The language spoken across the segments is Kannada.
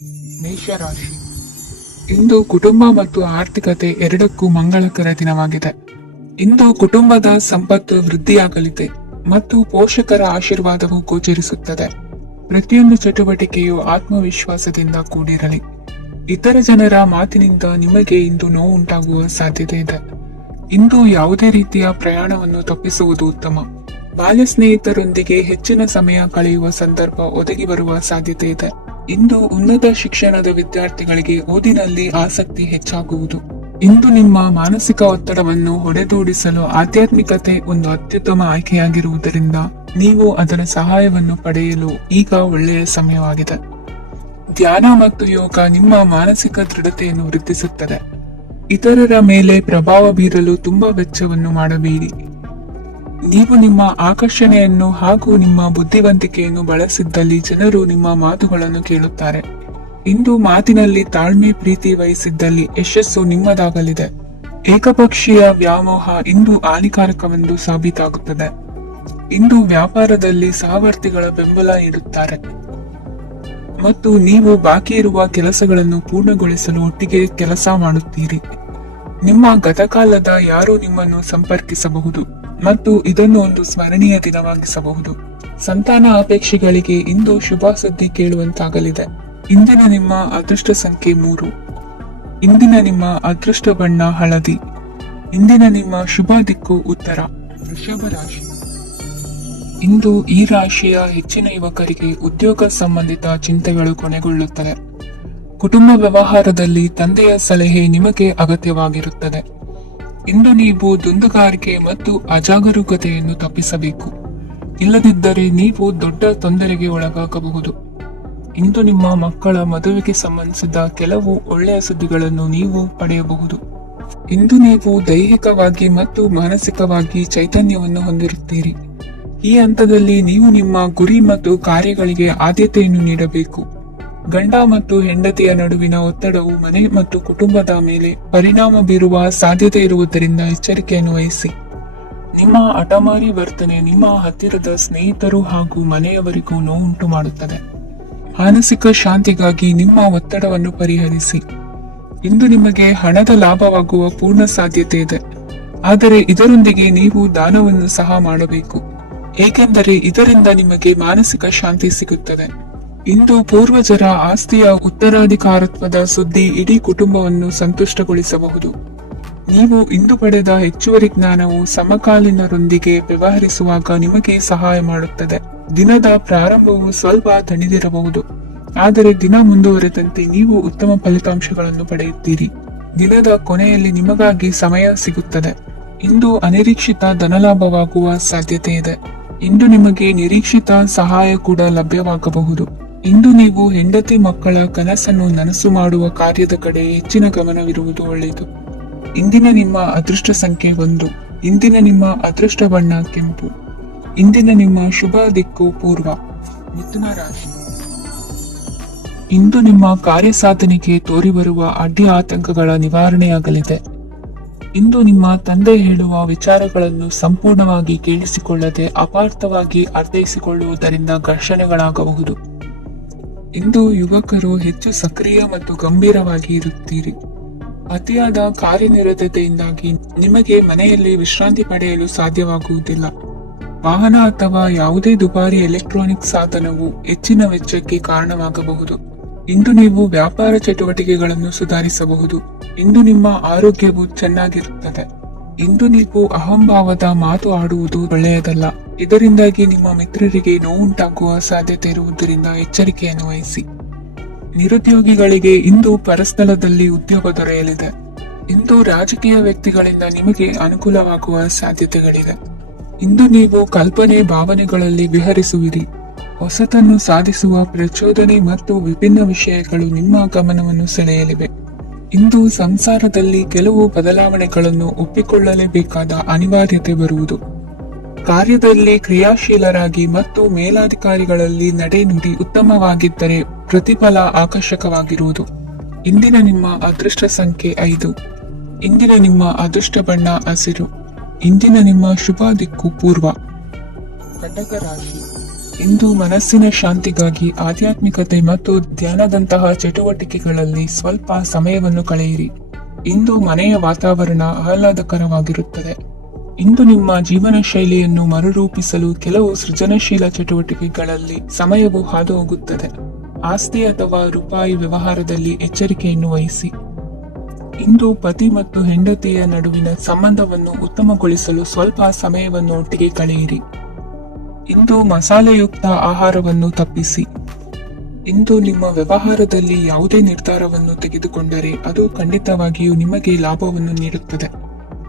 ಮೇಷರಾಶಿ. ಇಂದು ಕುಟುಂಬ ಮತ್ತು ಆರ್ಥಿಕತೆ ಎರಡಕ್ಕೂ ಮಂಗಳಕರ ದಿನವಾಗಿದೆ. ಇಂದು ಕುಟುಂಬದ ಸಂಪತ್ತು ವೃದ್ಧಿಯಾಗಲಿದೆ ಮತ್ತು ಪೋಷಕರ ಆಶೀರ್ವಾದವು ಗೋಚರಿಸುತ್ತದೆ. ಪ್ರತಿಯೊಂದು ಚಟುವಟಿಕೆಯು ಆತ್ಮವಿಶ್ವಾಸದಿಂದ ಕೂಡಿರಲಿ. ಇತರ ಜನರ ಮಾತಿನಿಂದ ನಿಮಗೆ ಇಂದು ನೋವು ಉಂಟಾಗುವ ಸಾಧ್ಯತೆ ಇದೆ. ಇಂದು ಯಾವುದೇ ರೀತಿಯ ಪ್ರಯಾಣವನ್ನು ತಪ್ಪಿಸುವುದು ಉತ್ತಮ. ಬಾಲ್ಯ ಸ್ನೇಹಿತರೊಂದಿಗೆ ಹೆಚ್ಚಿನ ಸಮಯ ಕಳೆಯುವ ಸಂದರ್ಭ ಒದಗಿ ಬರುವ ಸಾಧ್ಯತೆ ಇದೆ. ಇಂದು ಉನ್ನತ ಶಿಕ್ಷಣದ ವಿದ್ಯಾರ್ಥಿಗಳಿಗೆ ಓದಿನಲ್ಲಿ ಆಸಕ್ತಿ ಹೆಚ್ಚಾಗುವುದು. ಇಂದು ನಿಮ್ಮ ಮಾನಸಿಕ ಒತ್ತಡವನ್ನು ಹೊಡೆದೋಡಿಸಲು ಆಧ್ಯಾತ್ಮಿಕತೆ ಒಂದು ಅತ್ಯುತ್ತಮ ಆಯ್ಕೆಯಾಗಿರುವುದರಿಂದ ನೀವು ಅದರ ಸಹಾಯವನ್ನು ಪಡೆಯಲು ಈಗ ಒಳ್ಳೆಯ ಸಮಯವಾಗಿದೆ. ಧ್ಯಾನ ಮತ್ತು ಯೋಗ ನಿಮ್ಮ ಮಾನಸಿಕ ದೃಢತೆಯನ್ನು ವೃದ್ಧಿಸುತ್ತದೆ. ಇತರರ ಮೇಲೆ ಪ್ರಭಾವ ಬೀರಲು ತುಂಬಾ ವೆಚ್ಚವನ್ನು ಮಾಡಬೇಡಿ. ನೀವು ನಿಮ್ಮ ಆಕರ್ಷಣೆಯನ್ನು ಹಾಗೂ ನಿಮ್ಮ ಬುದ್ಧಿವಂತಿಕೆಯನ್ನು ಬಳಸಿದ್ದಲ್ಲಿ ಜನರು ನಿಮ್ಮ ಮಾತುಗಳನ್ನು ಕೇಳುತ್ತಾರೆ. ಇಂದು ಮಾತಿನಲ್ಲಿ ತಾಳ್ಮೆ ಪ್ರೀತಿ ವಹಿಸಿದ್ದಲ್ಲಿ ಯಶಸ್ಸು ನಿಮ್ಮದಾಗಲಿದೆ. ಏಕಪಕ್ಷೀಯ ವ್ಯಾಮೋಹ ಇಂದು ಹಾನಿಕಾರಕವೆಂದು ಸಾಬೀತಾಗುತ್ತದೆ. ಇಂದು ವ್ಯಾಪಾರದಲ್ಲಿ ಸಹವರ್ತಿಗಳ ಬೆಂಬಲ ನೀಡುತ್ತಾರೆ ಮತ್ತು ನೀವು ಬಾಕಿ ಇರುವ ಕೆಲಸಗಳನ್ನು ಪೂರ್ಣಗೊಳಿಸಲು ಒಟ್ಟಿಗೆ ಕೆಲಸ ಮಾಡುತ್ತೀರಿ. ನಿಮ್ಮ ಗತಕಾಲದ ಯಾರು ನಿಮ್ಮನ್ನು ಸಂಪರ್ಕಿಸಬಹುದು ಮತ್ತು ಇದನ್ನು ಒಂದು ಸ್ಮರಣೀಯ ದಿನವಾಗಿಸಬಹುದು. ಸಂತಾನ ಅಪೇಕ್ಷೆಗಳಿಗೆ ಇಂದು ಶುಭ ಸುದ್ದಿ ಕೇಳುವಂತಾಗಲಿದೆ. ಇಂದಿನ ನಿಮ್ಮ ಅದೃಷ್ಟ ಸಂಖ್ಯೆ 3. ಇಂದಿನ ನಿಮ್ಮ ಅದೃಷ್ಟ ಬಣ್ಣ ಹಳದಿ. ಇಂದಿನ ನಿಮ್ಮ ಶುಭ ದಿಕ್ಕು ಉತ್ತರ. ವೃಷಭ ರಾಶಿ. ಇಂದು ಈ ರಾಶಿಯ ಹೆಚ್ಚಿನ ಯುವಕರಿಗೆ ಉದ್ಯೋಗ ಸಂಬಂಧಿತ ಚಿಂತೆಗಳು ಕೊನೆಗೊಳ್ಳುತ್ತವೆ. ಕುಟುಂಬ ವ್ಯವಹಾರದಲ್ಲಿ ತಂದೆಯ ಸಲಹೆ ನಿಮಗೆ ಅಗತ್ಯವಾಗಿರುತ್ತದೆ. ಇಂದು ನೀವು ದುಂದುಗಾರಿಕೆ ಮತ್ತು ಅಜಾಗರೂಕತೆಯನ್ನು ತಪ್ಪಿಸಬೇಕು. ಇಲ್ಲದಿದ್ದರೆ ನೀವು ದೊಡ್ಡ ತೊಂದರೆಗೆ ಒಳಗಾಗಬಹುದು. ಇಂದು ನಿಮ್ಮ ಮಕ್ಕಳ ಮದುವೆಗೆ ಸಂಬಂಧಿಸಿದ ಕೆಲವು ಒಳ್ಳೆಯ ಸುದ್ದಿಗಳನ್ನು ನೀವು ಪಡೆಯಬಹುದು. ಇಂದು ನೀವು ದೈಹಿಕವಾಗಿ ಮತ್ತು ಮಾನಸಿಕವಾಗಿ ಚೈತನ್ಯವನ್ನು ಹೊಂದಿರುತ್ತೀರಿ. ಈ ಹಂತದಲ್ಲಿ ನೀವು ನಿಮ್ಮ ಗುರಿ ಮತ್ತು ಕಾರ್ಯಗಳಿಗೆ ಆದ್ಯತೆಯನ್ನು ನೀಡಬೇಕು. ಗಂಡ ಮತ್ತು ಹೆಂಡತಿಯ ನಡುವಿನ ಒತ್ತಡವು ಮನೆ ಮತ್ತು ಕುಟುಂಬದ ಮೇಲೆ ಪರಿಣಾಮ ಬೀರುವ ಸಾಧ್ಯತೆ ಇರುವುದರಿಂದ ಎಚ್ಚರಿಕೆಯನ್ನು ವಹಿಸಿ. ನಿಮ್ಮ ಹಠಮಾರಿ ವರ್ತನೆ ನಿಮ್ಮ ಹತ್ತಿರದ ಸ್ನೇಹಿತರು ಹಾಗೂ ಮನೆಯವರಿಗೂ ನೋವುಂಟು ಮಾಡುತ್ತದೆ. ಮಾನಸಿಕ ಶಾಂತಿಗಾಗಿ ನಿಮ್ಮ ಒತ್ತಡವನ್ನು ಪರಿಹರಿಸಿ. ಇಂದು ನಿಮಗೆ ಹಣದ ಲಾಭವಾಗುವ ಪೂರ್ಣ ಸಾಧ್ಯತೆ ಇದೆ, ಆದರೆ ಇದರೊಂದಿಗೆ ನೀವು ದಾನವನ್ನು ಸಹ ಮಾಡಬೇಕು, ಏಕೆಂದರೆ ಇದರಿಂದ ನಿಮಗೆ ಮಾನಸಿಕ ಶಾಂತಿ ಸಿಗುತ್ತದೆ. ಇಂದು ಪೂರ್ವಜರ ಆಸ್ತಿಯ ಉತ್ತರಾಧಿಕಾರತ್ವದ ಸುದ್ದಿ ಇಡೀ ಕುಟುಂಬವನ್ನು ಸಂತುಷ್ಟಗೊಳಿಸಬಹುದು. ನೀವು ಇಂದು ಪಡೆದ ಹೆಚ್ಚುವರಿ ಜ್ಞಾನವು ಸಮಕಾಲೀನರೊಂದಿಗೆ ವ್ಯವಹರಿಸುವಾಗ ನಿಮಗೆ ಸಹಾಯ ಮಾಡುತ್ತದೆ. ದಿನದ ಪ್ರಾರಂಭವು ಸ್ವಲ್ಪ ತಣಿದಿರಬಹುದು, ಆದರೆ ದಿನ ಮುಂದುವರೆದಂತೆ ನೀವು ಉತ್ತಮ ಫಲಿತಾಂಶಗಳನ್ನು ಪಡೆಯುತ್ತೀರಿ. ದಿನದ ಕೊನೆಯಲ್ಲಿ ನಿಮಗಾಗಿ ಸಮಯ ಸಿಗುತ್ತದೆ. ಇಂದು ಅನಿರೀಕ್ಷಿತ ಧನಲಾಭವಾಗುವ ಸಾಧ್ಯತೆ ಇದೆ. ಇಂದು ನಿಮಗೆ ನಿರೀಕ್ಷಿತ ಸಹಾಯ ಕೂಡ ಲಭ್ಯವಾಗಬಹುದು. ಇಂದು ನೀವು ಹೆಂಡತಿ ಮಕ್ಕಳ ಕನಸನ್ನು ನನಸು ಮಾಡುವ ಕಾರ್ಯದ ಕಡೆ ಹೆಚ್ಚಿನ ಗಮನವಿರುವುದು ಒಳ್ಳೆಯದು. ಇಂದಿನ ನಿಮ್ಮ ಅದೃಷ್ಟ ಸಂಖ್ಯೆ 1. ಇಂದಿನ ನಿಮ್ಮ ಅದೃಷ್ಟ ಬಣ್ಣ ಕೆಂಪು. ಇಂದಿನ ನಿಮ್ಮ ಶುಭ ದಿಕ್ಕು ಪೂರ್ವ. ಮಿಥುನ ರಾಶಿ. ಇಂದು ನಿಮ್ಮ ಕಾರ್ಯಸಾಧನೆಗೆ ತೋರಿಬರುವ ಅಡ್ಡಿ ಆತಂಕಗಳ ನಿವಾರಣೆಯಾಗಲಿದೆ. ಇಂದು ನಿಮ್ಮ ತಂದೆ ಹೇಳುವ ವಿಚಾರಗಳನ್ನು ಸಂಪೂರ್ಣವಾಗಿ ಕೇಳಿಸಿಕೊಳ್ಳದೆ ಅಪಾರ್ಥವಾಗಿ ಅರ್ಥೈಸಿಕೊಳ್ಳುವುದರಿಂದ ಘರ್ಷಣೆಗಳಾಗಬಹುದು. ಇಂದು ಯುವಕರು ಹೆಚ್ಚು ಸಕ್ರಿಯ ಮತ್ತು ಗಂಭೀರವಾಗಿ ಇರುತ್ತೀರಿ. ಅತಿಯಾದ ಕಾರ್ಯನಿರತತೆಯಿಂದಾಗಿ ನಿಮಗೆ ಮನೆಯಲ್ಲಿ ವಿಶ್ರಾಂತಿ ಪಡೆಯಲು ಸಾಧ್ಯವಾಗುವುದಿಲ್ಲ. ವಾಹನ ಅಥವಾ ಯಾವುದೇ ದುಬಾರಿ ಎಲೆಕ್ಟ್ರಾನಿಕ್ ಸಾಧನವು ಹೆಚ್ಚಿನ ವೆಚ್ಚಕ್ಕೆ ಕಾರಣವಾಗಬಹುದು. ಇಂದು ನೀವು ವ್ಯಾಪಾರ ಚಟುವಟಿಕೆಗಳನ್ನು ಸುಧಾರಿಸಬಹುದು. ಇಂದು ನಿಮ್ಮ ಆರೋಗ್ಯವು ಚೆನ್ನಾಗಿರುತ್ತದೆ. ಇಂದು ನೀವು ಅಹಂಭಾವದ ಮಾತು ಆಡುವುದು ಒಳ್ಳೆಯದಲ್ಲ. ಇದರಿಂದಾಗಿ ನಿಮ್ಮ ಮಿತ್ರರಿಗೆ ನೋವುಂಟಾಗುವ ಸಾಧ್ಯತೆ ಇರುವುದರಿಂದ ಎಚ್ಚರಿಕೆಯನ್ನು ವಹಿಸಿ. ನಿರುದ್ಯೋಗಿಗಳಿಗೆ ಇಂದು ಪರಸ್ಥಳದಲ್ಲಿ ಉದ್ಯೋಗ ದೊರೆಯಲಿದೆ. ಇಂದು ರಾಜಕೀಯ ವ್ಯಕ್ತಿಗಳಿಂದ ನಿಮಗೆ ಅನುಕೂಲವಾಗುವ ಸಾಧ್ಯತೆಗಳಿದೆ. ಇಂದು ನೀವು ಕಲ್ಪನೆ ಭಾವನೆಗಳಲ್ಲಿ ವಿಹರಿಸುವಿರಿ. ಹೊಸತನ್ನು ಸಾಧಿಸುವ ಪ್ರಚೋದನೆ ಮತ್ತು ವಿಭಿನ್ನ ವಿಷಯಗಳು ನಿಮ್ಮ ಗಮನವನ್ನು ಸೆಳೆಯಲಿವೆ. ಇಂದು ಸಂಸಾರದಲ್ಲಿ ಕೆಲವು ಬದಲಾವಣೆಗಳನ್ನು ಒಪ್ಪಿಕೊಳ್ಳಲೇಬೇಕಾದ ಅನಿವಾರ್ಯತೆ ಬರುವುದು. ಕಾರ್ಯದಲ್ಲಿ ಕ್ರಿಯಾಶೀಲರಾಗಿ ಮತ್ತು ಮೇಲಾಧಿಕಾರಿಗಳಲ್ಲಿ ನಡೆನುಡಿ ಉತ್ತಮವಾಗಿದ್ದರೆ ಪ್ರತಿಫಲ ಆಕರ್ಷಕವಾಗಿರುವುದು. ಇಂದಿನ ನಿಮ್ಮ ಅದೃಷ್ಟ ಸಂಖ್ಯೆ 5. ಇಂದಿನ ನಿಮ್ಮ ಅದೃಷ್ಟ ಬಣ್ಣ ಹಸಿರು. ಇಂದಿನ ನಿಮ್ಮ ಶುಭ ದಿಕ್ಕು ಪೂರ್ವ. ಕಟಕ ರಾಶಿ. ಇಂದು ಮನಸ್ಸಿನ ಶಾಂತಿಗಾಗಿ ಆಧ್ಯಾತ್ಮಿಕತೆ ಮತ್ತು ಧ್ಯಾನದಂತಹ ಚಟುವಟಿಕೆಗಳಲ್ಲಿ ಸ್ವಲ್ಪ ಸಮಯವನ್ನು ಕಳೆಯಿರಿ. ಇಂದು ಮನೆಯ ವಾತಾವರಣ ಆಹ್ಲಾದಕರವಾಗಿರುತ್ತದೆ. ಇಂದು ನಿಮ್ಮ ಜೀವನ ಶೈಲಿಯನ್ನು ಮರುರೂಪಿಸಲು ಕೆಲವು ಸೃಜನಶೀಲ ಚಟುವಟಿಕೆಗಳಲ್ಲಿ ಸಮಯವು ಹಾದು ಹೋಗುತ್ತದೆ. ಆಸ್ತಿ ಅಥವಾ ರೂಪಾಯಿ ವ್ಯವಹಾರದಲ್ಲಿ ಎಚ್ಚರಿಕೆಯನ್ನು ವಹಿಸಿ. ಇಂದು ಪತಿ ಮತ್ತು ಹೆಂಡತಿಯ ನಡುವಿನ ಸಂಬಂಧವನ್ನು ಉತ್ತಮಗೊಳಿಸಲು ಸ್ವಲ್ಪ ಸಮಯವನ್ನು ಒಟ್ಟಿಗೆ ಕಳೆಯಿರಿ. ಇಂದು ಮಸಾಲೆಯುಕ್ತ ಆಹಾರವನ್ನು ತಪ್ಪಿಸಿ. ಇಂದು ನಿಮ್ಮ ವ್ಯವಹಾರದಲ್ಲಿ ಯಾವುದೇ ನಿರ್ಧಾರವನ್ನು ತೆಗೆದುಕೊಂಡರೆ ಅದು ಖಂಡಿತವಾಗಿಯೂ ನಿಮಗೆ ಲಾಭವನ್ನು ನೀಡುತ್ತದೆ.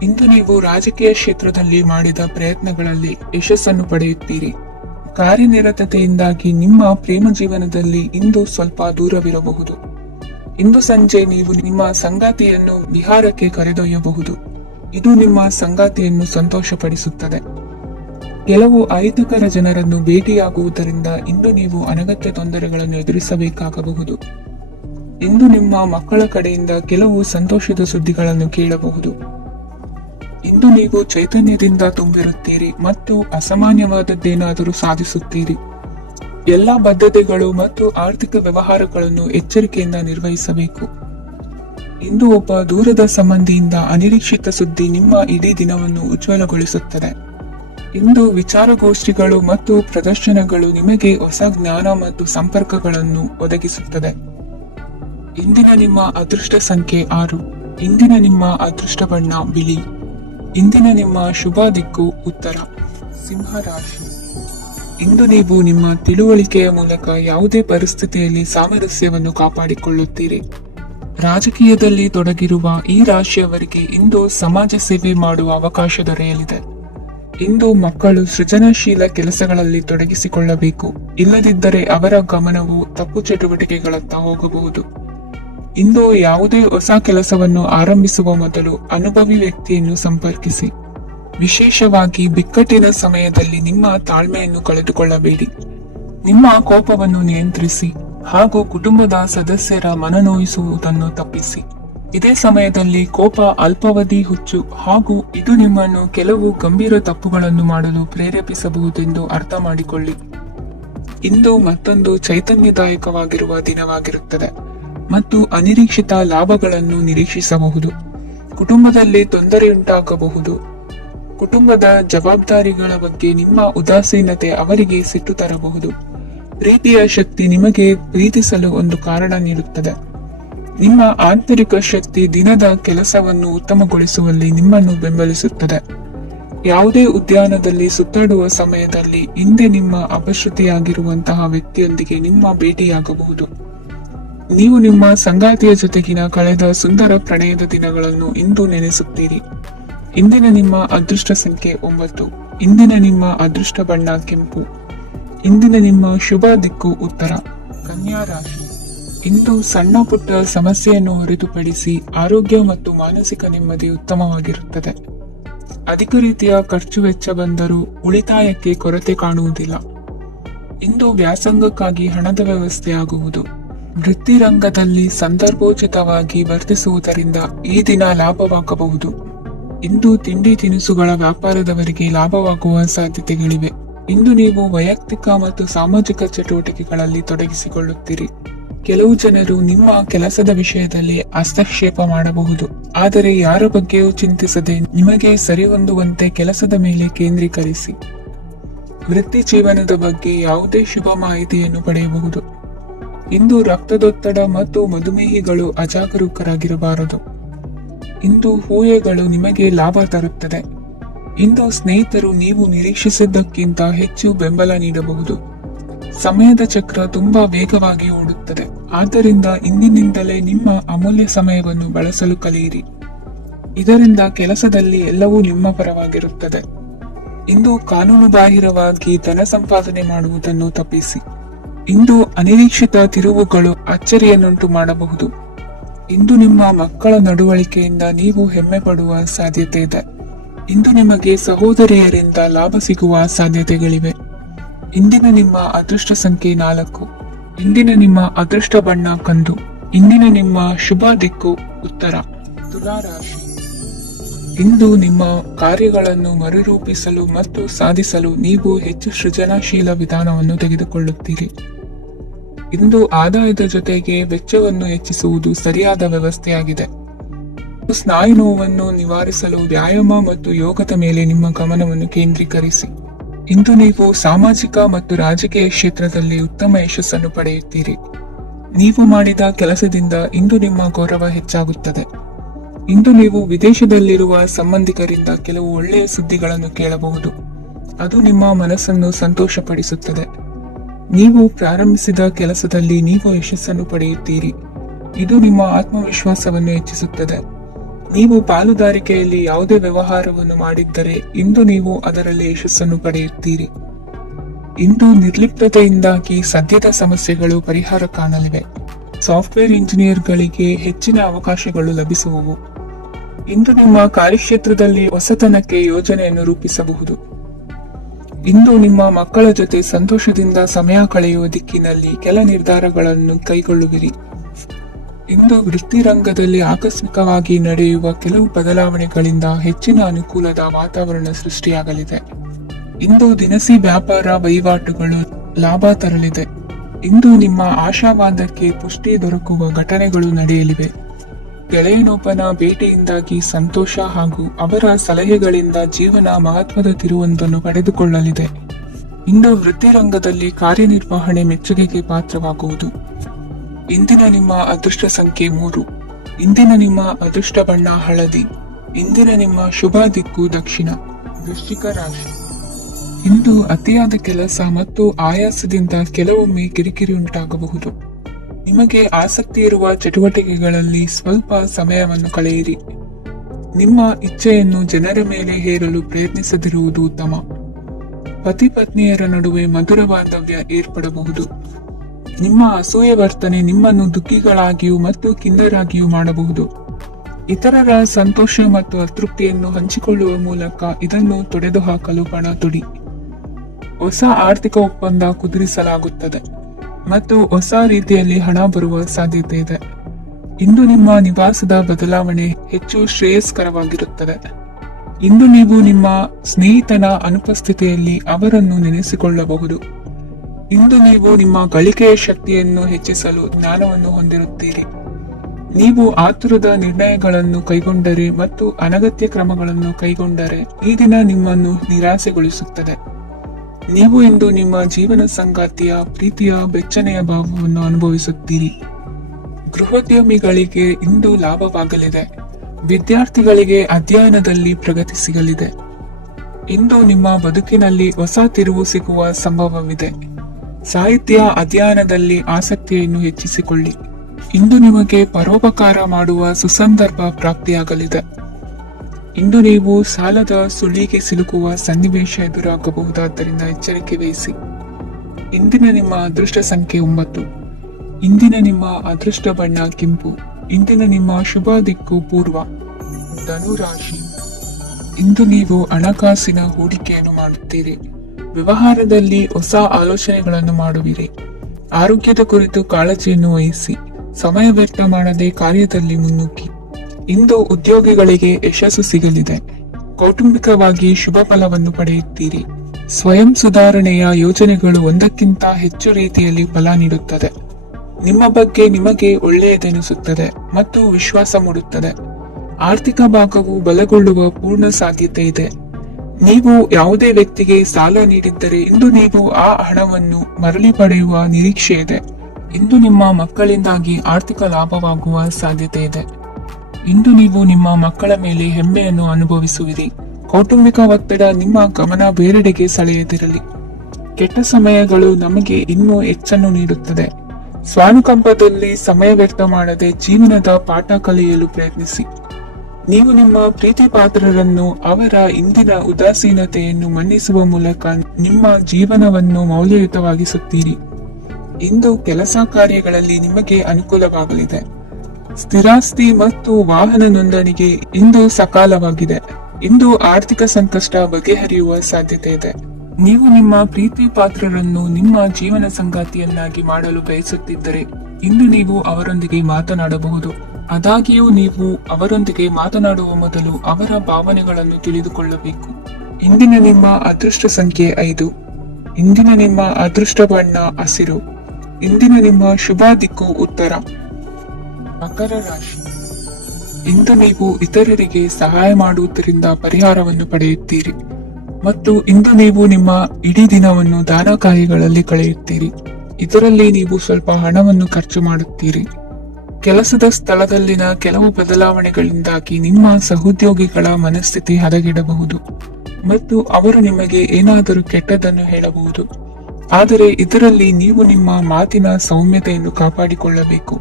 ಇಂದು ನೀವು ರಾಜಕೀಯ ಕ್ಷೇತ್ರದಲ್ಲಿ ಮಾಡಿದ ಪ್ರಯತ್ನಗಳಲ್ಲಿ ಯಶಸ್ಸನ್ನು ಪಡೆಯುತ್ತೀರಿ. ಕಾರ್ಯನಿರತತೆಯಿಂದಾಗಿ ನಿಮ್ಮ ಪ್ರೇಮ ಜೀವನದಲ್ಲಿ ಇಂದು ಸ್ವಲ್ಪ ದೂರವಿರಬಹುದು. ಇಂದು ಸಂಜೆ ನೀವು ನಿಮ್ಮ ಸಂಗಾತಿಯನ್ನು ವಿಹಾರಕ್ಕೆ ಕರೆದೊಯ್ಯಬಹುದು. ಇದು ನಿಮ್ಮ ಸಂಗಾತಿಯನ್ನು ಸಂತೋಷಪಡಿಸುತ್ತದೆ. ಕೆಲವು ಅಹಿತಕರ ಜನರನ್ನು ಭೇಟಿಯಾಗುವುದರಿಂದ ಇಂದು ನೀವು ಅನಗತ್ಯ ತೊಂದರೆಗಳನ್ನು ಎದುರಿಸಬೇಕಾಗಬಹುದು. ಇಂದು ನಿಮ್ಮ ಮಕ್ಕಳ ಕಡೆಯಿಂದ ಕೆಲವು ಸಂತೋಷದ ಸುದ್ದಿಗಳನ್ನು ಕೇಳಬಹುದು. ಇಂದು ನೀವು ಚೈತನ್ಯದಿಂದ ತುಂಬಿರುತ್ತೀರಿ ಮತ್ತು ಅಸಾಮಾನ್ಯವಾದದ್ದೇನಾದರೂ ಸಾಧಿಸುತ್ತೀರಿ. ಎಲ್ಲಾ ಬದ್ಧತೆಗಳು ಮತ್ತು ಆರ್ಥಿಕ ವ್ಯವಹಾರಗಳನ್ನು ಎಚ್ಚರಿಕೆಯಿಂದ ನಿರ್ವಹಿಸಬೇಕು. ಇಂದು ಒಬ್ಬ ದೂರದ ಸಂಬಂಧಿಯಿಂದ ಅನಿರೀಕ್ಷಿತ ಸುದ್ದಿ ನಿಮ್ಮ ಇಡೀ ದಿನವನ್ನು ಉಜ್ವಲಗೊಳಿಸುತ್ತದೆ. ಇಂದು ವಿಚಾರಗೋಷ್ಠಿಗಳು ಮತ್ತು ಪ್ರದರ್ಶನಗಳು ನಿಮಗೆ ಹೊಸ ಜ್ಞಾನ ಮತ್ತು ಸಂಪರ್ಕಗಳನ್ನು ಒದಗಿಸುತ್ತದೆ. ಇಂದಿನ ನಿಮ್ಮ ಅದೃಷ್ಟ ಸಂಖ್ಯೆ 6. ಇಂದಿನ ನಿಮ್ಮ ಅದೃಷ್ಟ ಬಣ್ಣ ಬಿಳಿ. ಇಂದಿನ ನಿಮ್ಮ ಶುಭ ದಿಕ್ಕು ಉತ್ತರ. ಸಿಂಹ ರಾಶಿ. ಇಂದು ನೀವು ನಿಮ್ಮ ತಿಳುವಳಿಕೆಯ ಮೂಲಕ ಯಾವುದೇ ಪರಿಸ್ಥಿತಿಯಲ್ಲಿ ಸಾಮರಸ್ಯವನ್ನು ಕಾಪಾಡಿಕೊಳ್ಳುತ್ತೀರಿ. ರಾಜಕೀಯದಲ್ಲಿ ತೊಡಗಿರುವ ಈ ರಾಶಿಯವರಿಗೆ ಇಂದು ಸಮಾಜ ಸೇವೆ ಮಾಡುವ ಅವಕಾಶ ದೊರೆಯಲಿದೆ. ಇಂದು ಮಕ್ಕಳು ಸೃಜನಶೀಲ ಕೆಲಸಗಳಲ್ಲಿ ತೊಡಗಿಸಿಕೊಳ್ಳಬೇಕು. ಇಲ್ಲದಿದ್ದರೆ ಅವರ ಗಮನವು ತಪ್ಪು ಚಟುವಟಿಕೆಗಳತ್ತ ಹೋಗಬಹುದು. ಇಂದು ಯಾವುದೇ ಹೊಸ ಕೆಲಸವನ್ನು ಆರಂಭಿಸುವ ಮೊದಲು ಅನುಭವಿ ವ್ಯಕ್ತಿಯನ್ನು ಸಂಪರ್ಕಿಸಿ. ವಿಶೇಷವಾಗಿ ಬಿಕ್ಕಟ್ಟಿನ ಸಮಯದಲ್ಲಿ ನಿಮ್ಮ ತಾಳ್ಮೆಯನ್ನು ಕಳೆದುಕೊಳ್ಳಬೇಡಿ. ನಿಮ್ಮ ಕೋಪವನ್ನು ನಿಯಂತ್ರಿಸಿ ಹಾಗೂ ಕುಟುಂಬದ ಸದಸ್ಯರ ಮನನೋಯಿಸುವುದನ್ನು ತಪ್ಪಿಸಿ. ಇದೇ ಸಮಯದಲ್ಲಿ ಕೋಪ ಅಲ್ಪಾವಧಿ ಹುಚ್ಚು ಹಾಗೂ ಇದು ನಿಮ್ಮನ್ನು ಕೆಲವು ಗಂಭೀರ ತಪ್ಪುಗಳನ್ನು ಮಾಡಲು ಪ್ರೇರೇಪಿಸಬಹುದೆಂದು ಅರ್ಥ ಮಾಡಿಕೊಳ್ಳಿ. ಇಂದು ಮತ್ತೊಂದು ಚೈತನ್ಯದಾಯಕವಾಗಿರುವ ದಿನವಾಗಿರುತ್ತದೆ ಮತ್ತು ಅನಿರೀಕ್ಷಿತ ಲಾಭಗಳನ್ನು ನಿರೀಕ್ಷಿಸಬಹುದು. ಕುಟುಂಬದಲ್ಲಿ ತೊಂದರೆಯುಂಟಾಗಬಹುದು. ಕುಟುಂಬದ ಜವಾಬ್ದಾರಿಗಳ ಬಗ್ಗೆ ನಿಮ್ಮ ಉದಾಸೀನತೆ ಅವರಿಗೆ ಸಿಟ್ಟು ತರಬಹುದು. ಪ್ರೀತಿಯ ಶಕ್ತಿ ನಿಮಗೆ ಪ್ರೀತಿಸಲು ಒಂದು ಕಾರಣ ನೀಡುತ್ತದೆ. ನಿಮ್ಮ ಆಂತರಿಕ ಶಕ್ತಿ ದಿನದ ಕೆಲಸವನ್ನು ಉತ್ತಮಗೊಳಿಸುವಲ್ಲಿ ನಿಮ್ಮನ್ನು ಬೆಂಬಲಿಸುತ್ತದೆ. ಯಾವುದೇ ಉದ್ಯಾನದಲ್ಲಿ ಸುತ್ತಾಡುವ ಸಮಯದಲ್ಲಿ ಹಿಂದೆ ನಿಮ್ಮ ಅಪಶ್ರುತಿಯಾಗಿರುವಂತಹ ವ್ಯಕ್ತಿಯೊಂದಿಗೆ ನಿಮ್ಮ ಭೇಟಿಯಾಗಬಹುದು. ನೀವು ನಿಮ್ಮ ಸಂಗಾತಿಯ ಜೊತೆಗಿನ ಕಳೆದ ಸುಂದರ ಪ್ರಣಯದ ದಿನಗಳನ್ನು ಇಂದು ನೆನೆಸುತ್ತೀರಿ. ಇಂದಿನ ನಿಮ್ಮ ಅದೃಷ್ಟ ಸಂಖ್ಯೆ 9. ಇಂದಿನ ನಿಮ್ಮ ಅದೃಷ್ಟ ಬಣ್ಣ ಕೆಂಪು. ಇಂದಿನ ನಿಮ್ಮ ಶುಭ ದಿಕ್ಕು ಉತ್ತರ. ಕನ್ಯಾ ರಾಶಿ. ಇಂದು ಸಣ್ಣ ಪುಟ್ಟ ಸಮಸ್ಯೆಯನ್ನು ಹೊರತುಪಡಿಸಿ ಆರೋಗ್ಯ ಮತ್ತು ಮಾನಸಿಕ ನೆಮ್ಮದಿ ಉತ್ತಮವಾಗಿರುತ್ತದೆ. ಅಧಿಕ ರೀತಿಯ ಖರ್ಚು ವೆಚ್ಚ ಬಂದರೂ ಉಳಿತಾಯಕ್ಕೆ ಕೊರತೆ ಕಾಣುವುದಿಲ್ಲ. ಇಂದು ವ್ಯಾಸಂಗಕ್ಕಾಗಿ ಹಣದ ವ್ಯವಸ್ಥೆ ಆಗುವುದು. ವೃತ್ತಿ ರಂಗದಲ್ಲಿ ಸಂದರ್ಭೋಚಿತವಾಗಿ ವರ್ತಿಸುವುದರಿಂದ ಈ ದಿನ ಲಾಭವಾಗಬಹುದು. ಇಂದು ತಿಂಡಿ ತಿನಿಸುಗಳ ವ್ಯಾಪಾರದವರಿಗೆ ಲಾಭವಾಗುವ ಸಾಧ್ಯತೆಗಳಿವೆ. ಇಂದು ನೀವು ವೈಯಕ್ತಿಕ ಮತ್ತು ಸಾಮಾಜಿಕ ಚಟುವಟಿಕೆಗಳಲ್ಲಿ ತೊಡಗಿಸಿಕೊಳ್ಳುತ್ತೀರಿ. ಕೆಲವು ಜನರು ನಿಮ್ಮ ಕೆಲಸದ ವಿಷಯದಲ್ಲಿ ಹಸ್ತಕ್ಷೇಪ ಮಾಡಬಹುದು. ಆದರೆ ಯಾರ ಬಗ್ಗೆಯೂ ಚಿಂತಿಸದೆ ನಿಮಗೆ ಸರಿಹೊಂದುವಂತೆ ಕೆಲಸದ ಮೇಲೆ ಕೇಂದ್ರೀಕರಿಸಿ. ವೃತ್ತಿ ಜೀವನದ ಬಗ್ಗೆ ಯಾವುದೇ ಶುಭ ಮಾಹಿತಿಯನ್ನು ಪಡೆಯಬಹುದು. ಇಂದು ರಕ್ತದೊತ್ತಡ ಮತ್ತು ಮಧುಮೇಹಿಗಳು ಅಜಾಗರೂಕರಾಗಿರಬಾರದು. ಇಂದು ಹೂಯೆಗಳು ನಿಮಗೆ ಲಾಭ ತರುತ್ತದೆ. ಇಂದು ಸ್ನೇಹಿತರು ನೀವು ನಿರೀಕ್ಷಿಸಿದ್ದಕ್ಕಿಂತ ಹೆಚ್ಚು ಬೆಂಬಲ ನೀಡಬಹುದು. ಸಮಯದ ಚಕ್ರ ತುಂಬಾ ವೇಗವಾಗಿ ಓಡುತ್ತದೆ. ಆದ್ದರಿಂದ ಇಂದಿನಿಂದಲೇ ನಿಮ್ಮ ಅಮೂಲ್ಯ ಸಮಯವನ್ನು ಬಳಸಲು ಕಲಿಯಿರಿ. ಇದರಿಂದ ಕೆಲಸದಲ್ಲಿ ಎಲ್ಲವೂ ನಿಮ್ಮ ಪರವಾಗಿರುತ್ತದೆ. ಇಂದು ಕಾನೂನುಬಾಹಿರವಾಗಿ ಧನ ಸಂಪಾದನೆ ಮಾಡುವುದನ್ನು ತಪ್ಪಿಸಿ. ಇಂದು ಅನಿರೀಕ್ಷಿತ ತಿರುವುಗಳು ಅಚ್ಚರಿಯನ್ನುಂಟು ಮಾಡಬಹುದು. ಇಂದು ನಿಮ್ಮ ಮಕ್ಕಳ ನಡವಳಿಕೆಯಿಂದ ನೀವು ಹೆಮ್ಮೆ ಪಡುವ ಸಾಧ್ಯತೆ ಇದೆ. ಇಂದು ನಿಮಗೆ ಸಹೋದರಿಯರಿಂದ ಲಾಭ ಸಿಗುವ ಸಾಧ್ಯತೆಗಳಿವೆ. ಇಂದಿನ ನಿಮ್ಮ ಅದೃಷ್ಟ ಸಂಖ್ಯೆ 4. ಇಂದಿನ ನಿಮ್ಮ ಅದೃಷ್ಟ ಬಣ್ಣ ಕಂದು. ಇಂದಿನ ನಿಮ್ಮ ಶುಭ ದಿಕ್ಕು ಉತ್ತರ. ತುಲಾ ರಾಶಿ. ಇಂದು ನಿಮ್ಮ ಕಾರ್ಯಗಳನ್ನು ಮರುರೂಪಿಸಲು ಮತ್ತು ಸಾಧಿಸಲು ನೀವು ಹೆಚ್ಚು ಸೃಜನಶೀಲ ವಿಧಾನವನ್ನು ತೆಗೆದುಕೊಳ್ಳುತ್ತೀರಿ. ಇಂದು ಆದಾಯದ ಜೊತೆಗೆ ವೆಚ್ಚವನ್ನು ಹೆಚ್ಚಿಸುವುದು ಸರಿಯಾದ ವ್ಯವಸ್ಥೆಯಾಗಿದೆ. ಸ್ನಾಯು ನೋವನ್ನು ನಿವಾರಿಸಲು ವ್ಯಾಯಾಮ ಮತ್ತು ಯೋಗದ ಮೇಲೆ ನಿಮ್ಮ ಗಮನವನ್ನು ಕೇಂದ್ರೀಕರಿಸಿ. ಇಂದು ನೀವು ಸಾಮಾಜಿಕ ಮತ್ತು ರಾಜಕೀಯ ಕ್ಷೇತ್ರದಲ್ಲಿ ಉತ್ತಮ ಯಶಸ್ಸನ್ನು ಪಡೆಯುತ್ತೀರಿ. ನೀವು ಮಾಡಿದ ಕೆಲಸದಿಂದ ಇಂದು ನಿಮ್ಮ ಗೌರವ ಹೆಚ್ಚಾಗುತ್ತದೆ. ಇಂದು ನೀವು ವಿದೇಶದಲ್ಲಿರುವ ಸಂಬಂಧಿಕರಿಂದ ಕೆಲವು ಒಳ್ಳೆಯ ಸುದ್ದಿಗಳನ್ನು ಕೇಳಬಹುದು. ಅದು ನಿಮ್ಮ ಮನಸ್ಸನ್ನು ಸಂತೋಷಪಡಿಸುತ್ತದೆ. ನೀವು ಪ್ರಾರಂಭಿಸಿದ ಕೆಲಸದಲ್ಲಿ ನೀವು ಯಶಸ್ಸನ್ನು ಪಡೆಯುತ್ತೀರಿ. ಇದು ನಿಮ್ಮ ಆತ್ಮವಿಶ್ವಾಸವನ್ನು ಹೆಚ್ಚಿಸುತ್ತದೆ. ನೀವು ಪಾಲುದಾರಿಕೆಯಲ್ಲಿ ಯಾವುದೇ ವ್ಯವಹಾರವನ್ನು ಮಾಡಿದ್ದರೆ ಇಂದು ನೀವು ಅದರಲ್ಲಿ ಯಶಸ್ಸನ್ನು ಪಡೆಯುತ್ತೀರಿ. ಇಂದು ನಿರ್ಲಿಪ್ತತೆಯಿಂದಾಗಿ ಸದ್ಯದ ಸಮಸ್ಯೆಗಳು ಪರಿಹಾರ ಕಾಣಲಿವೆ. ಸಾಫ್ಟ್ವೇರ್ ಇಂಜಿನಿಯರ್ಗಳಿಗೆ ಹೆಚ್ಚಿನ ಅವಕಾಶಗಳು ಲಭಿಸುವವು. ಇಂದು ನಿಮ್ಮ ಕಾರ್ಯಕ್ಷೇತ್ರದಲ್ಲಿ ಹೊಸತನಕ್ಕೆ ಯೋಜನೆಯನ್ನು ರೂಪಿಸಬಹುದು. ಇಂದು ನಿಮ್ಮ ಮಕ್ಕಳ ಜೊತೆ ಸಂತೋಷದಿಂದ ಸಮಯ ಕಳೆಯುವ ದಿಕ್ಕಿನಲ್ಲಿ ಕೆಲ ನಿರ್ಧಾರಗಳನ್ನು ಕೈಗೊಳ್ಳುವಿರಿ. ಇಂದು ವೃತ್ತಿರಂಗದಲ್ಲಿ ಆಕಸ್ಮಿಕವಾಗಿ ನಡೆಯುವ ಕೆಲವು ಬದಲಾವಣೆಗಳಿಂದ ಹೆಚ್ಚಿನ ಅನುಕೂಲದ ವಾತಾವರಣ ಸೃಷ್ಟಿಯಾಗಲಿದೆ. ಇಂದು ದಿನಸಿ ವ್ಯಾಪಾರ ವಹಿವಾಟುಗಳು ಲಾಭ ತರಲಿದೆ. ಇಂದು ನಿಮ್ಮ ಆಶಾವಾದಕ್ಕೆ ಪುಷ್ಟಿ ದೊರಕುವ ಘಟನೆಗಳು ನಡೆಯಲಿವೆ. ಗೆಳೆಯನೊಬ್ಬನ ಭೇಟಿಯಿಂದಾಗಿ ಸಂತೋಷ ಹಾಗೂ ಅವರ ಸಲಹೆಗಳಿಂದ ಜೀವನ ಮಹತ್ವದ ತಿರುವೊಂದನ್ನು ಪಡೆದುಕೊಳ್ಳಲಿದೆ. ಇಂದು ವೃತ್ತಿರಂಗದಲ್ಲಿ ಕಾರ್ಯನಿರ್ವಹಣೆ ಮೆಚ್ಚುಗೆಗೆ ಪಾತ್ರವಾಗುವುದು. ಇಂದಿನ ನಿಮ್ಮ ಅದೃಷ್ಟ ಸಂಖ್ಯೆ 3. ಇಂದಿನ ನಿಮ್ಮ ಅದೃಷ್ಟ ಬಣ್ಣ ಹಳದಿ. ಇಂದಿನ ನಿಮ್ಮ ಶುಭ ದಿಕ್ಕು ದಕ್ಷಿಣ. ವೃಶ್ಚಿಕ ರಾಶಿ. ಇಂದು ಅತಿಯಾದ ಕೆಲಸ ಮತ್ತು ಆಯಾಸದಿಂದ ಕೆಲವೊಮ್ಮೆ ಕಿರಿಕಿರಿ ಉಂಟಾಗಬಹುದು. ನಿಮಗೆ ಆಸಕ್ತಿ ಇರುವ ಚಟುವಟಿಕೆಗಳಲ್ಲಿ ಸ್ವಲ್ಪ ಸಮಯವನ್ನು ಕಳೆಯಿರಿ. ನಿಮ್ಮ ಇಚ್ಛೆಯನ್ನು ಜನರ ಮೇಲೆ ಹೇರಲು ಪ್ರಯತ್ನಿಸದಿರುವುದು ಉತ್ತಮ. ಪತಿ ಪತ್ನಿಯರ ನಡುವೆ ಮಧುರ ಬಾಂಧವ್ಯ ಏರ್ಪಡಬಹುದು. ನಿಮ್ಮ ಅಸೂಯೆ ವರ್ತನೆ ನಿಮ್ಮನ್ನು ದುಃಖಿಗಳಾಗಿಯೂ ಮತ್ತು ಖಿನ್ನರಾಗಿಯೂ ಮಾಡಬಹುದು. ಇತರರ ಸಂತೋಷ ಮತ್ತು ಅತೃಪ್ತಿಯನ್ನು ಹಂಚಿಕೊಳ್ಳುವ ಮೂಲಕ ಇದನ್ನು ತೊಡೆದುಹಾಕಲು ಪಣ ತೊಡಿ. ಹೊಸ ಆರ್ಥಿಕ ಒಪ್ಪಂದ ಕುದುರಿಸಲಾಗುತ್ತದೆ ಮತ್ತು ಹೊಸ ರೀತಿಯಲ್ಲಿ ಹಣ ಬರುವ ಸಾಧ್ಯತೆ ಇದೆ. ಇಂದು ನಿಮ್ಮ ನಿವಾಸದ ಬದಲಾವಣೆ ಹೆಚ್ಚು ಶ್ರೇಯಸ್ಕರವಾಗಿರುತ್ತದೆ. ಇಂದು ನೀವು ನಿಮ್ಮ ಸ್ನೇಹಿತನ ಅನುಪಸ್ಥಿತಿಯಲ್ಲಿ ಅವರನ್ನು ನೆನೆಸಿಕೊಳ್ಳಬಹುದು. ಇಂದು ನೀವು ನಿಮ್ಮ ಗಳಿಕೆಯ ಶಕ್ತಿಯನ್ನು ಹೆಚ್ಚಿಸಲು ಜ್ಞಾನವನ್ನು ಹೊಂದಿರುತ್ತೀರಿ. ನೀವು ಆತುರದ ನಿರ್ಣಯಗಳನ್ನು ಕೈಗೊಂಡರೆ ಮತ್ತು ಅನಗತ್ಯ ಕ್ರಮಗಳನ್ನು ಕೈಗೊಂಡರೆ ಈ ದಿನ ನಿಮ್ಮನ್ನು ನಿರಾಸೆಗೊಳಿಸುತ್ತದೆ. ನೀವು ಇಂದು ನಿಮ್ಮ ಜೀವನ ಸಂಗಾತಿಯ ಪ್ರೀತಿಯ ಬೆಚ್ಚನೆಯ ಭಾವವನ್ನು ಅನುಭವಿಸುತ್ತೀರಿ. ಗೃಹೋದ್ಯಮಿಗಳಿಗೆ ಇಂದು ಲಾಭವಾಗಲಿದೆ. ವಿದ್ಯಾರ್ಥಿಗಳಿಗೆ ಅಧ್ಯಯನದಲ್ಲಿ ಪ್ರಗತಿ ಸಿಗಲಿದೆ. ಇಂದು ನಿಮ್ಮ ಬದುಕಿನಲ್ಲಿ ಹೊಸ ತಿರುವು ಸಿಗುವ ಸಂಭವವಿದೆ. ಸಾಹಿತ್ಯ ಅಧ್ಯಯನದಲ್ಲಿ ಆಸಕ್ತಿಯನ್ನು ಹೆಚ್ಚಿಸಿಕೊಳ್ಳಿ. ಇಂದು ನಿಮಗೆ ಪರೋಪಕಾರ ಮಾಡುವ ಸುಸಂದರ್ಭ ಪ್ರಾಪ್ತಿಯಾಗಲಿದೆ. ಇಂದು ನೀವು ಸಾಲದ ಸುಳಿಗೆ ಸಿಲುಕುವ ಸನ್ನಿವೇಶ ಎದುರಾಗಬಹುದಾದ್ದರಿಂದ ಎಚ್ಚರಿಕೆ ವಹಿಸಿ. ಇಂದಿನ ನಿಮ್ಮ ಅದೃಷ್ಟ ಸಂಖ್ಯೆ 9. ಇಂದಿನ ನಿಮ್ಮ ಅದೃಷ್ಟ ಬಣ್ಣ ಕೆಂಪು. ಇಂದಿನ ನಿಮ್ಮ ಶುಭ ದಿಕ್ಕು ಪೂರ್ವ. ಧನುರಾಶಿ. ಇಂದು ನೀವು ಹಣಕಾಸಿನ ಹೂಡಿಕೆಯನ್ನು ಮಾಡುತ್ತೀರಿ. ವ್ಯವಹಾರದಲ್ಲಿ ಹೊಸ ಆಲೋಚನೆಗಳನ್ನು ಮಾಡುವಿರಿ. ಆರೋಗ್ಯದ ಕುರಿತು ಕಾಳಜಿಯನ್ನು ವಹಿಸಿ. ಸಮಯ ವ್ಯರ್ಥ ಮಾಡದೆ ಕಾರ್ಯದಲ್ಲಿ ಮುನ್ನುಗ್ಗಿ. ಇಂದು ಉದ್ಯೋಗಿಗಳಿಗೆ ಯಶಸ್ಸು ಸಿಗಲಿದೆ. ಕೌಟುಂಬಿಕವಾಗಿ ಶುಭ ಫಲವನ್ನು ಪಡೆಯುತ್ತೀರಿ. ಸ್ವಯಂ ಸುಧಾರಣೆಯ ಯೋಜನೆಗಳು ಒಂದಕ್ಕಿಂತ ಹೆಚ್ಚು ರೀತಿಯಲ್ಲಿ ಫಲ ನೀಡುತ್ತದೆ. ನಿಮ್ಮ ಬಗ್ಗೆ ನಿಮಗೆ ಒಳ್ಳೆಯದೆನಿಸುತ್ತದೆ ಮತ್ತು ವಿಶ್ವಾಸ ಮೂಡುತ್ತದೆ. ಆರ್ಥಿಕ ಭಾಗವು ಬಲಗೊಳ್ಳುವ ಪೂರ್ಣ ಸಾಧ್ಯತೆ ಇದೆ. ನೀವು ಯಾವುದೇ ವ್ಯಕ್ತಿಗೆ ಸಾಲ ನೀಡಿದ್ದರೆ ಇಂದು ನೀವು ಆ ಹಣವನ್ನು ಮರಳಿ ಪಡೆಯುವ ನಿರೀಕ್ಷೆ ಇದೆ. ಇಂದು ನಿಮ್ಮ ಮಕ್ಕಳಿಂದಾಗಿ ಆರ್ಥಿಕ ಲಾಭವಾಗುವ ಸಾಧ್ಯತೆ ಇದೆ. ಇಂದು ನೀವು ನಿಮ್ಮ ಮಕ್ಕಳ ಮೇಲೆ ಹೆಮ್ಮೆಯನ್ನು ಅನುಭವಿಸುವಿರಿ. ಕೌಟುಂಬಿಕ ಒತ್ತಡ ನಿಮ್ಮ ಗಮನ ಬೇರೆಡೆಗೆ ಸೆಳೆಯದಿರಲಿ. ಕೆಟ್ಟ ಸಮಯಗಳು ನಮಗೆ ಇನ್ನೂ ಹೆಚ್ಚನ್ನು ನೀಡುತ್ತದೆ. ಸ್ವಾನುಕಂಪದಲ್ಲಿ ಸಮಯ ವ್ಯರ್ಥ ಮಾಡದೆ ಜೀವನದ ಪಾಠ ಕಲಿಯಲು ಪ್ರಯತ್ನಿಸಿ. ನೀವು ನಿಮ್ಮ ಪ್ರೀತಿ ಪಾತ್ರರನ್ನು ಅವರ ಇಂದಿನ ಉದಾಸೀನತೆಯನ್ನು ಮನ್ನಿಸುವ ಮೂಲಕ ನಿಮ್ಮ ಜೀವನವನ್ನು ಮೌಲ್ಯಯುತವಾಗಿಸುತ್ತೀರಿ. ಇಂದು ಕೆಲಸ ಕಾರ್ಯಗಳಲ್ಲಿ ನಿಮಗೆ ಅನುಕೂಲವಾಗಲಿದೆ. ಸ್ಥಿರಾಸ್ತಿ ಮತ್ತು ವಾಹನ ನೋಂದಣಿಗೆ ಇಂದು ಸಕಾಲವಾಗಿದೆ. ಇಂದು ಆರ್ಥಿಕ ಸಂಕಷ್ಟ ಬಗೆಹರಿಯುವ ಸಾಧ್ಯತೆ ಇದೆ. ನೀವು ನಿಮ್ಮ ಪ್ರೀತಿ ಪಾತ್ರರನ್ನು ನಿಮ್ಮ ಜೀವನ ಸಂಗಾತಿಯನ್ನಾಗಿ ಮಾಡಲು ಬಯಸುತ್ತಿದ್ದರೆ ಇಂದು ನೀವು ಅವರೊಂದಿಗೆ ಮಾತನಾಡಬಹುದು. ಆದಾಗ್ಯೂ ನೀವು ಅವರೊಂದಿಗೆ ಮಾತನಾಡುವ ಮೊದಲು ಅವರ ಭಾವನೆಗಳನ್ನು ತಿಳಿದುಕೊಳ್ಳಬೇಕು. ಇಂದಿನ ನಿಮ್ಮ ಅದೃಷ್ಟ ಸಂಖ್ಯೆ 5. ಇಂದಿನ ನಿಮ್ಮ ಅದೃಷ್ಟ ಬಣ್ಣ ಹಸಿರು. ಇಂದಿನ ನಿಮ್ಮ ಶುಭ ದಿಕ್ಕು ಉತ್ತರ. ಮಕರ ರಾಶಿ. ಇಂದು ನೀವು ಇತರರಿಗೆ ಸಹಾಯ ಮಾಡುವುದರಿಂದ ಪರಿಹಾರವನ್ನು ಪಡೆಯುತ್ತೀರಿ ಮತ್ತು ಇಂದು ನೀವು ನಿಮ್ಮ ಇಡೀ ದಿನವನ್ನು ದಾನ ಕಾರ್ಯಗಳಲ್ಲಿ ಕಳೆಯುತ್ತೀರಿ. ಇದರಲ್ಲಿ ನೀವು ಸ್ವಲ್ಪ ಹಣವನ್ನು ಖರ್ಚು ಮಾಡುತ್ತೀರಿ. ಕೆಲಸದ ಸ್ಥಳದಲ್ಲಿನ ಕೆಲವು ಬದಲಾವಣೆಗಳಿಂದಾಗಿ ನಿಮ್ಮ ಸಹೋದ್ಯೋಗಿಗಳ ಮನಸ್ಥಿತಿ ಹದಗೆಡಬಹುದು ಮತ್ತು ಅವರು ನಿಮಗೆ ಏನಾದರೂ ಕೆಟ್ಟದ್ದನ್ನು ಹೇಳಬಹುದು. ಆದರೆ ಇದರಲ್ಲಿ ನೀವು ನಿಮ್ಮ ಮಾತಿನ ಸೌಮ್ಯತೆಯನ್ನು ಕಾಪಾಡಿಕೊಳ್ಳಬೇಕು.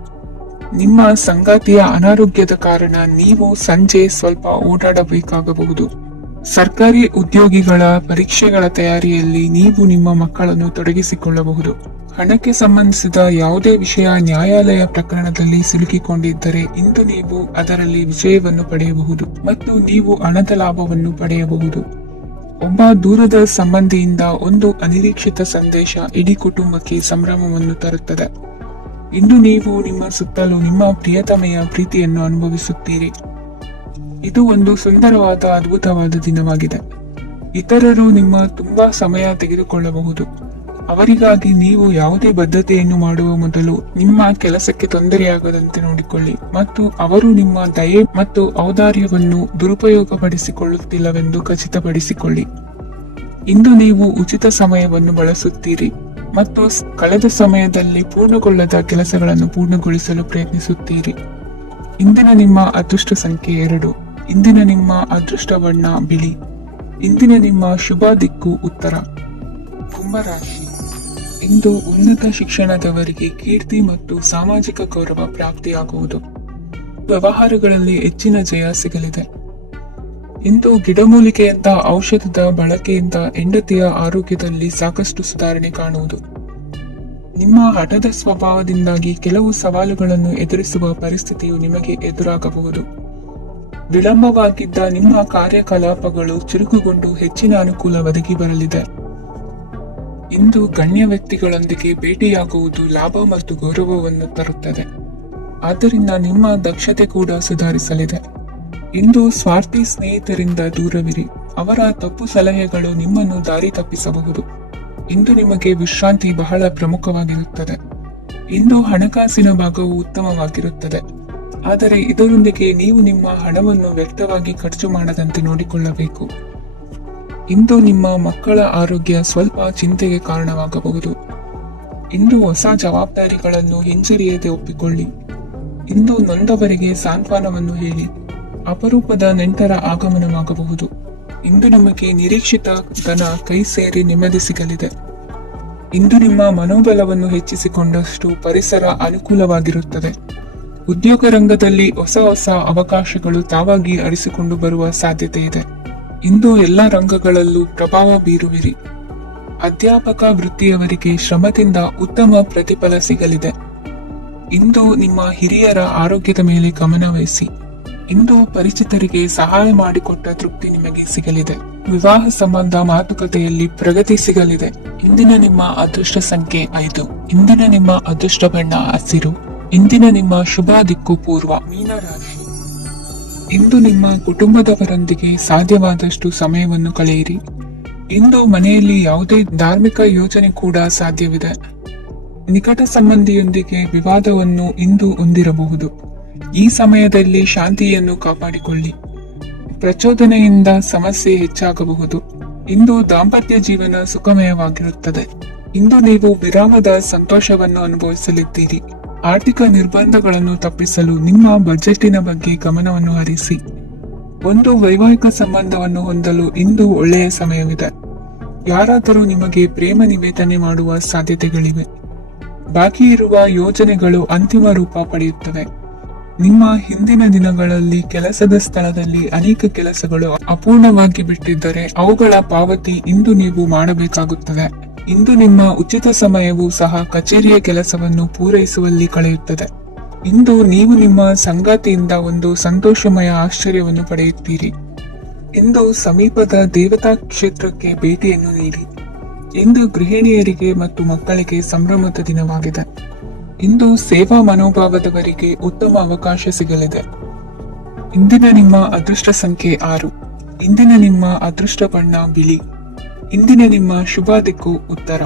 ನಿಮ್ಮ ಸಂಗಾತಿಯ ಅನಾರೋಗ್ಯದ ಕಾರಣ ನೀವು ಸಂಜೆ ಸ್ವಲ್ಪ ಓಡಾಡಬೇಕಾಗಬಹುದು. ಸರ್ಕಾರಿ ಉದ್ಯೋಗಿಗಳ ಪರೀಕ್ಷೆಗಳ ತಯಾರಿಯಲ್ಲಿ ನೀವು ನಿಮ್ಮ ಮಕ್ಕಳನ್ನು ತೊಡಗಿಸಿಕೊಳ್ಳಬಹುದು. ಹಣಕ್ಕೆ ಸಂಬಂಧಿಸಿದ ಯಾವುದೇ ವಿಷಯ ನ್ಯಾಯಾಲಯ ಪ್ರಕರಣದಲ್ಲಿ ಸಿಲುಕಿಕೊಂಡಿದ್ದರೆ ಇಂದು ನೀವು ಅದರಲ್ಲಿ ವಿಜಯವನ್ನು ಪಡೆಯಬಹುದು ಮತ್ತು ನೀವು ಹಣದ ಲಾಭವನ್ನು ಪಡೆಯಬಹುದು. ಒಬ್ಬ ದೂರದ ಸಂಬಂಧಿಯಿಂದ ಒಂದು ಅನಿರೀಕ್ಷಿತ ಸಂದೇಶ ಇಡೀ ಕುಟುಂಬಕ್ಕೆ ಸಂಭ್ರಮವನ್ನು ತರುತ್ತದೆ. ಇಂದು ನೀವು ನಿಮ್ಮ ಸುತ್ತಲೂ ನಿಮ್ಮ ಪ್ರಿಯತಮೆಯ ಪ್ರೀತಿಯನ್ನು ಅನುಭವಿಸುತ್ತೀರಿ. ಇದು ಒಂದು ಸುಂದರವಾದ ಅದ್ಭುತವಾದ ದಿನವಾಗಿದೆ. ಇತರರು ನಿಮ್ಮ ತುಂಬಾ ಸಮಯ ತೆಗೆದುಕೊಳ್ಳಬಹುದು. ಅವರಿಗಾಗಿ ನೀವು ಯಾವುದೇ ಬದ್ಧತೆಯನ್ನು ಮಾಡುವ ಮೊದಲು ನಿಮ್ಮ ಕೆಲಸಕ್ಕೆ ತೊಂದರೆಯಾಗದಂತೆ ನೋಡಿಕೊಳ್ಳಿ ಮತ್ತು ಅವರು ನಿಮ್ಮ ದಯೆ ಮತ್ತು ಔದಾರ್ಯವನ್ನು ದುರುಪಯೋಗಪಡಿಸಿಕೊಳ್ಳುತ್ತಿಲ್ಲವೆಂದು ಖಚಿತಪಡಿಸಿಕೊಳ್ಳಿ. ಇಂದು ನೀವು ಉಚಿತ ಸಮಯವನ್ನು ಬಳಸುತ್ತೀರಿ ಮತ್ತು ಕಳೆದ ಸಮಯದಲ್ಲಿ ಪೂರ್ಣಗೊಳ್ಳದ ಕೆಲಸಗಳನ್ನು ಪೂರ್ಣಗೊಳಿಸಲು ಪ್ರಯತ್ನಿಸುತ್ತೀರಿ. ಇಂದಿನ ನಿಮ್ಮ ಅದೃಷ್ಟ ಸಂಖ್ಯೆ 2. ಇಂದಿನ ನಿಮ್ಮ ಅದೃಷ್ಟ ಬಣ್ಣ ಬಿಳಿ. ಇಂದಿನ ನಿಮ್ಮ ಶುಭ ದಿಕ್ಕು ಉತ್ತರ. ಕುಂಭರಾಶಿ. ಇಂದು ಉನ್ನತ ಶಿಕ್ಷಣದವರಿಗೆ ಕೀರ್ತಿ ಮತ್ತು ಸಾಮಾಜಿಕ ಗೌರವ ಪ್ರಾಪ್ತಿಯಾಗುವುದು. ವ್ಯವಹಾರಗಳಲ್ಲಿ ಹೆಚ್ಚಿನ ಜಯ ಸಿಗಲಿದೆ. ಇಂದು ಗಿಡಮೂಲಿಕೆಯಂತಹ ಔಷಧದ ಬಳಕೆಯಿಂದ ಹೆಂಡತಿಯ ಆರೋಗ್ಯದಲ್ಲಿ ಸಾಕಷ್ಟು ಸುಧಾರಣೆ ಕಾಣುವುದು. ನಿಮ್ಮ ಹಠದ ಸ್ವಭಾವದಿಂದಾಗಿ ಕೆಲವು ಸವಾಲುಗಳನ್ನು ಎದುರಿಸುವ ಪರಿಸ್ಥಿತಿಯು ನಿಮಗೆ ಎದುರಾಗಬಹುದು. ವಿಳಂಬವಾಗಿದ್ದ ನಿಮ್ಮ ಕಾರ್ಯಕಲಾಪಗಳು ಚುರುಕುಗೊಂಡು ಹೆಚ್ಚಿನ ಅನುಕೂಲ ಒದಗಿ ಬರಲಿದೆ. ಇಂದು ಗಣ್ಯ ವ್ಯಕ್ತಿಗಳೊಂದಿಗೆ ಭೇಟಿಯಾಗುವುದು ಲಾಭ ಮತ್ತು ಗೌರವವನ್ನು ತರುತ್ತದೆ. ಆದ್ದರಿಂದ ನಿಮ್ಮ ದಕ್ಷತೆ ಕೂಡ ಸುಧಾರಿಸಲಿದೆ. ಇಂದು ಸ್ವಾರ್ಥಿ ಸ್ನೇಹಿತರಿಂದ ದೂರವಿರಿ. ಅವರ ತಪ್ಪು ಸಲಹೆಗಳು ನಿಮ್ಮನ್ನು ದಾರಿ ತಪ್ಪಿಸಬಹುದು. ಇಂದು ನಿಮಗೆ ವಿಶ್ರಾಂತಿ ಬಹಳ ಪ್ರಮುಖವಾಗಿರುತ್ತದೆ. ಇಂದು ಹಣಕಾಸಿನ ಭಾಗವು ಉತ್ತಮವಾಗಿರುತ್ತದೆ. ಆದರೆ ಇದರೊಂದಿಗೆ ನೀವು ನಿಮ್ಮ ಹಣವನ್ನು ವ್ಯರ್ಥವಾಗಿ ಖರ್ಚು ಮಾಡದಂತೆ ನೋಡಿಕೊಳ್ಳಬೇಕು. ಇಂದು ನಿಮ್ಮ ಮಕ್ಕಳ ಆರೋಗ್ಯ ಸ್ವಲ್ಪ ಚಿಂತೆಗೆ ಕಾರಣವಾಗಬಹುದು. ಇಂದು ಹೊಸ ಜವಾಬ್ದಾರಿಗಳನ್ನು ಹಿಂಜರಿಯದೆ ಒಪ್ಪಿಕೊಳ್ಳಿ. ಇಂದು ನೊಂದವರಿಗೆ ಸಾಂತ್ವನವನ್ನು ಹೇಳಿ. ಅಪರೂಪದ ನೆಂಟರ ಆಗಮನವಾಗಬಹುದು. ಇಂದು ನಿಮಗೆ ನಿರೀಕ್ಷಿತ ಧನ ಕೈ ಸೇರಿ ನೆಮ್ಮದಿ ಸಿಗಲಿದೆ. ಇಂದು ನಿಮ್ಮ ಮನೋಬಲವನ್ನು ಹೆಚ್ಚಿಸಿಕೊಂಡಷ್ಟು ಪರಿಸರ ಅನುಕೂಲವಾಗಿರುತ್ತದೆ. ಉದ್ಯೋಗ ರಂಗದಲ್ಲಿ ಹೊಸ ಹೊಸ ಅವಕಾಶಗಳು ತಾವಾಗಿ ಅರಿಸಿಕೊಂಡು ಬರುವ ಸಾಧ್ಯತೆ ಇದೆ. ಇಂದು ಎಲ್ಲ ರಂಗಗಳಲ್ಲೂ ಪ್ರಭಾವ ಬೀರುವಿರಿ. ಅಧ್ಯಾಪಕ ವೃತ್ತಿಯವರಿಗೆ ಶ್ರಮದಿಂದ ಉತ್ತಮ ಪ್ರತಿಫಲ ಸಿಗಲಿದೆ. ಇಂದು ನಿಮ್ಮ ಹಿರಿಯರ ಆರೋಗ್ಯದ ಮೇಲೆ ಗಮನ ವಹಿಸಿ. ಇಂದು ಪರಿಚಿತರಿಗೆ ಸಹಾಯ ಮಾಡಿಕೊಟ್ಟ ತೃಪ್ತಿ ನಿಮಗೆ ಸಿಗಲಿದೆ. ವಿವಾಹ ಸಂಬಂಧ ಮಾತುಕತೆಯಲ್ಲಿ ಪ್ರಗತಿ ಸಿಗಲಿದೆ. ಇಂದಿನ ನಿಮ್ಮ ಅದೃಷ್ಟ ಸಂಖ್ಯೆ 5. ಇಂದಿನ ನಿಮ್ಮ ಅದೃಷ್ಟ ಬಣ್ಣ ಹಸಿರು. ಇಂದಿನ ನಿಮ್ಮ ಶುಭ ದಿಕ್ಕು ಪೂರ್ವ. ಮೀನರಾಶಿ. ಇಂದು ನಿಮ್ಮ ಕುಟುಂಬದವರೊಂದಿಗೆ ಸಾಧ್ಯವಾದಷ್ಟು ಸಮಯವನ್ನು ಕಳೆಯಿರಿ. ಇಂದು ಮನೆಯಲ್ಲಿ ಯಾವುದೇ ಧಾರ್ಮಿಕ ಯೋಜನೆ ಕೂಡ ಸಾಧ್ಯವಿದೆ. ನಿಕಟ ಸಂಬಂಧಿಯೊಂದಿಗೆ ವಿವಾದವನ್ನು ಇಂದು ಹೊಂದಿರಬಹುದು. ಈ ಸಮಯದಲ್ಲಿ ಶಾಂತಿಯನ್ನು ಕಾಪಾಡಿಕೊಳ್ಳಿ. ಪ್ರಚೋದನೆಯಿಂದ ಸಮಸ್ಯೆ ಹೆಚ್ಚಾಗಬಹುದು. ಇಂದು ದಾಂಪತ್ಯ ಜೀವನ ಸುಖಮಯವಾಗಿರುತ್ತದೆ. ಇಂದು ನೀವು ವಿರಾಮದ ಸಂತೋಷವನ್ನು ಅನುಭವಿಸಲಿದ್ದೀರಿ. ಆರ್ಥಿಕ ನಿರ್ಬಂಧಗಳನ್ನು ತಪ್ಪಿಸಲು ನಿಮ್ಮ ಬಜೆಟಿನ ಬಗ್ಗೆ ಗಮನವನ್ನು ಹರಿಸಿ. ಒಂದು ವೈವಾಹಿಕ ಸಂಬಂಧವನ್ನು ಹೊಂದಲು ಇಂದು ಒಳ್ಳೆಯ ಸಮಯವಿದೆ. ಯಾರಾದರೂ ನಿಮಗೆ ಪ್ರೇಮ ನಿವೇದನೆ ಮಾಡುವ ಸಾಧ್ಯತೆಗಳಿವೆ. ಬಾಕಿ ಇರುವ ಯೋಜನೆಗಳು ಅಂತಿಮ ರೂಪ ಪಡೆಯುತ್ತವೆ. ನಿಮ್ಮ ಹಿಂದಿನ ದಿನಗಳಲ್ಲಿ ಕೆಲಸದ ಸ್ಥಳದಲ್ಲಿ ಅನೇಕ ಕೆಲಸಗಳು ಅಪೂರ್ಣವಾಗಿ ಬಿಟ್ಟಿದ್ದರೆ ಅವುಗಳ ಪಾವತಿ ಇಂದು ನೀವು ಮಾಡಬೇಕಾಗುತ್ತದೆ. ಇಂದು ನಿಮ್ಮ ಉಚಿತ ಸಮಯವು ಸಹ ಕಚೇರಿಯ ಕೆಲಸವನ್ನು ಪೂರೈಸುವಲ್ಲಿ ಕಳೆಯುತ್ತದೆ. ಇಂದು ನೀವು ನಿಮ್ಮ ಸಂಗಾತಿಯಿಂದ ಒಂದು ಸಂತೋಷಮಯ ಆಶ್ಚರ್ಯವನ್ನು ಪಡೆಯುತ್ತೀರಿ. ಇಂದು ಸಮೀಪದ ದೇವತಾ ಕ್ಷೇತ್ರಕ್ಕೆ ಭೇಟಿಯನ್ನು ನೀಡಿ. ಇಂದು ಗೃಹಿಣಿಯರಿಗೆ ಮತ್ತು ಮಕ್ಕಳಿಗೆ ಸಂಭ್ರಮದ ದಿನವಾಗಿದೆ. ಇಂದು ಸೇವಾ ಮನೋಭಾವದವರಿಗೆ ಉತ್ತಮ ಅವಕಾಶ ಸಿಗಲಿದೆ. ಇಂದಿನ ನಿಮ್ಮ ಅದೃಷ್ಟ ಸಂಖ್ಯೆ 6. ಇಂದಿನ ನಿಮ್ಮ ಅದೃಷ್ಟ ಬಣ್ಣ ಬಿಳಿ. ಇಂದಿನ ನಿಮ್ಮ ಶುಭ ದಿಕ್ಕು ಉತ್ತರ.